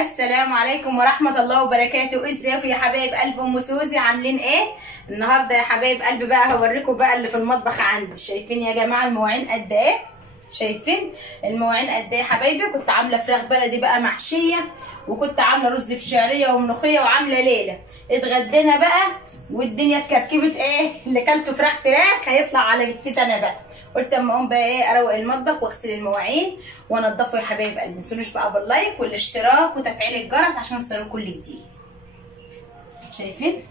السلام عليكم ورحمة الله وبركاته. ازيكم يا حبايب قلب ام سوزي؟ عاملين ايه النهارده يا حبايب قلب؟ بقى هوريكم بقى اللي في المطبخ عندي. شايفين يا جماعة المواعين قد ايه؟ شايفين المواعين قد ايه يا حبايبي؟ كنت عاملة فراخ بلدي بقى محشية، وكنت عاملة رز بشعرية وملوخية، وعاملة ليلة. اتغدينا بقى والدنيا اتكركبت. ايه اللي كلته؟ فراخ هيطلع على جتتي انا بقى. قلت اما اقوم بقى ايه اروق المطبخ واغسل المواعين وانضفه يا حبايب قلبي. متنسونوش بقى باللايك والاشتراك وتفعيل الجرس عشان يوصلكوا كل جديد. شايفين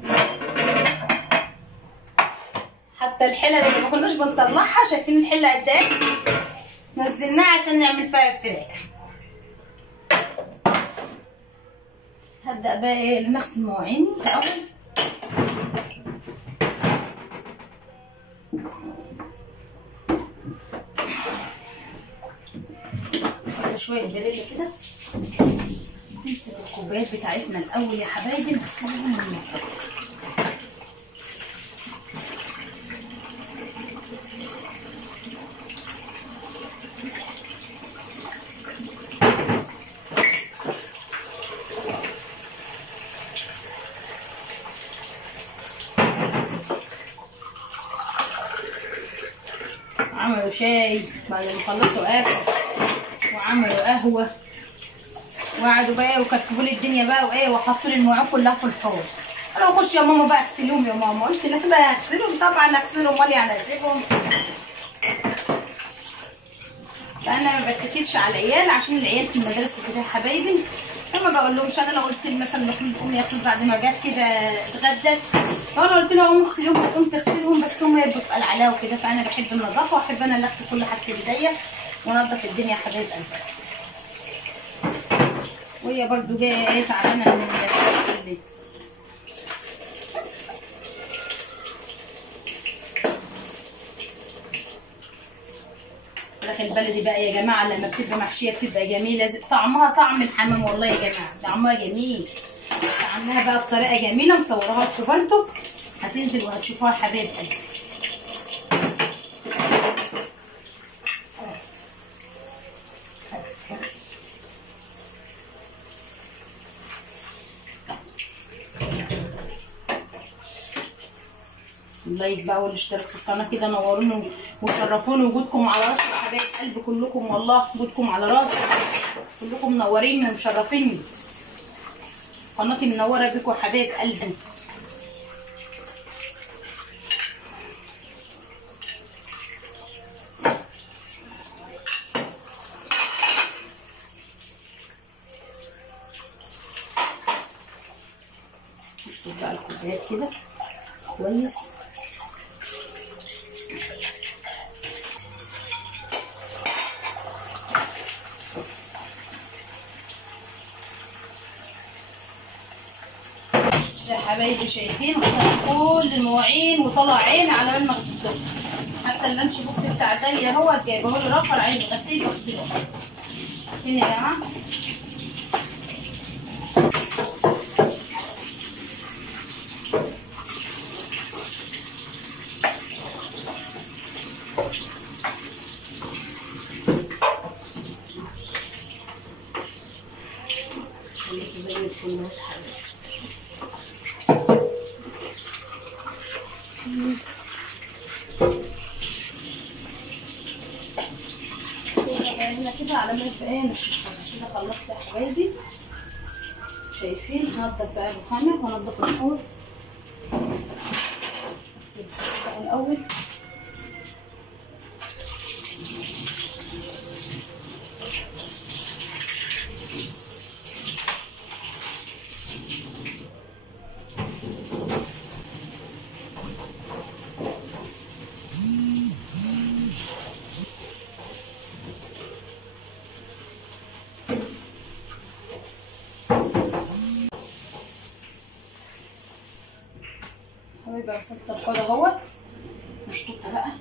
حتى الحله اللي ما كناش بنطلعها، شايفين الحله قد ايه؟ نزلناها عشان نعمل فيها الفراخ. هبدا بقى ايه نغسل مواعيني الاول. شويه بليله كده. نمسك الكوبايات بتاعتنا الاول يا حبايبي نغسلهم وننضفهم. عملوا شاي بعد ما خلصوا اكل، وعملوا قهوه، وقعدوا بقى وكركبوا لي الدنيا بقى وايه، وحطوا لي المواعين كلها في الحوض. انا اخش يا ماما بقى اغسلهم يا ماما. قلت لها كده هغسلهم؟ طبعا هغسلهم، امال يعني اسيبهم؟ فانا ما بتكلش على العيال عشان العيال في المدارس كده يا حبايبي. فما بقول لهمش. انا لو قلت لي مثلا المفروض امي ياكلوا بعد ما جت كده اتغدت، فانا قلت لها قوم اغسلهم وقوم تغسلهم، بس هم يبقوا تقال عليها وكده. فانا بحب النظافه واحب انا اللي اغسل كل حاجه بايديا وانضف الدنيا يا حبايب قلبي. وهي برضو جايه ايه تعبانه من البيت. الفراخ البلدي بقى يا جماعه لما بتبقى محشيه بتبقى جميله، طعمها طعم الحمام والله يا جماعه، طعمها جميل. عاملاها بقى بطريقه جميله، مصوراها لكم برضو، هتنزل وهتشوفوها يا حبايب قلبي. اللايك بقى والاشتراك في القناه كده نوروني وشرفوني. وجودكم على راسي يا حبايب قلبي كلكم، والله وجودكم على راسي كلكم، منوريني ومشرفيني. قناتي منوره بيكم يا حبايب قلبي. نشطف بقى الكوبايات كده كويس. يا حبايبي شايفين كل المواعين وطلع عيني على بال ما غسلتهم. حتى اللانش بوكس بتاع داليا اهوت جايبه لي رفر عين غسيل بغسله. شايفين يا جماعه؟ زي الفل يا حبايبي. كده على ما يبقى ايه كده خلصت يا حبايبي. شايفين؟ هنضف بقى الرخامه وهنضف الحوض. اغسل بقى الاول. حبايبي غسلت الحوض اهوت، نشطفه بقى.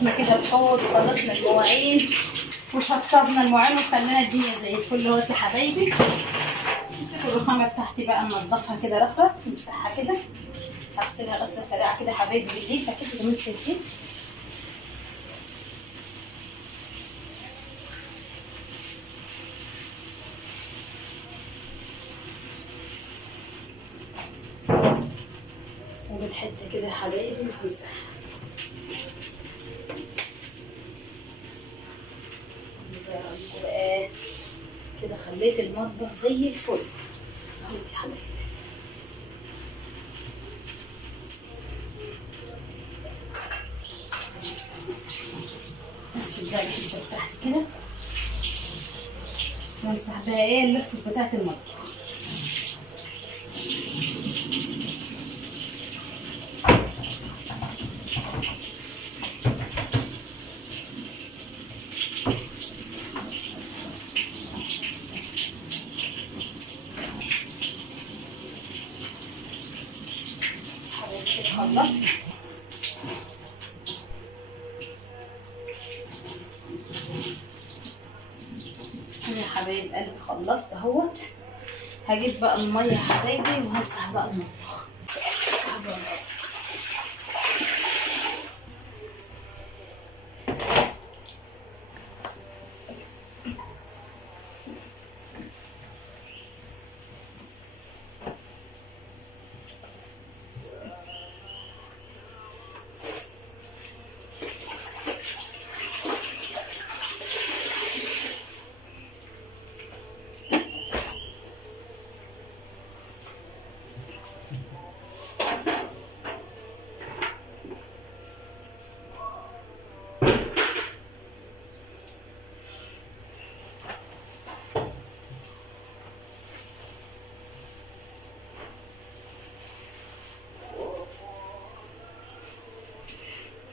خلصنا كده الحوض وخلصنا المواعين وشطبنا المواعين وخلينا الدنيا زي الفل اهوت يا حبايبي. نمسك الرخامه بتاعتي بقى ننضفها كده رفرف، نمسحها كده، هغسلها غسله سريعه كده يا حبايبي بالليل فكده زي ما انتم شايفين. وبالحته كده يا حبايبي همسحها بقى كده. خليت المطبخ زي الفل اهو يا حبايبي. امسك بقى الحته بتاعتي كده وامسح بقى ايه اللفه بتاعت المطبخ. خلصت يا حبايب قلبي، خلصت اهوت. هجيب بقى الميه يا حبايبي وهمسح بقى المطبخ.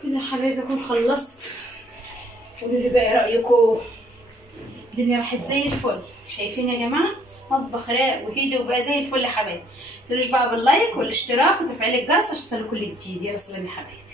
كده يا حبايبي اكون خلصت. قولوا لي بقى ايه رايكم؟ الدنيا راحت زي الفل، شايفين يا جماعه؟ مطبخ رايق وهدي وبقى زي الفل يا حبايبي. متنسوش بقى باللايك والاشتراك وتفعيل الجرس عشان يوصلكوا كل جديد. يلا سلام يا حبايبي.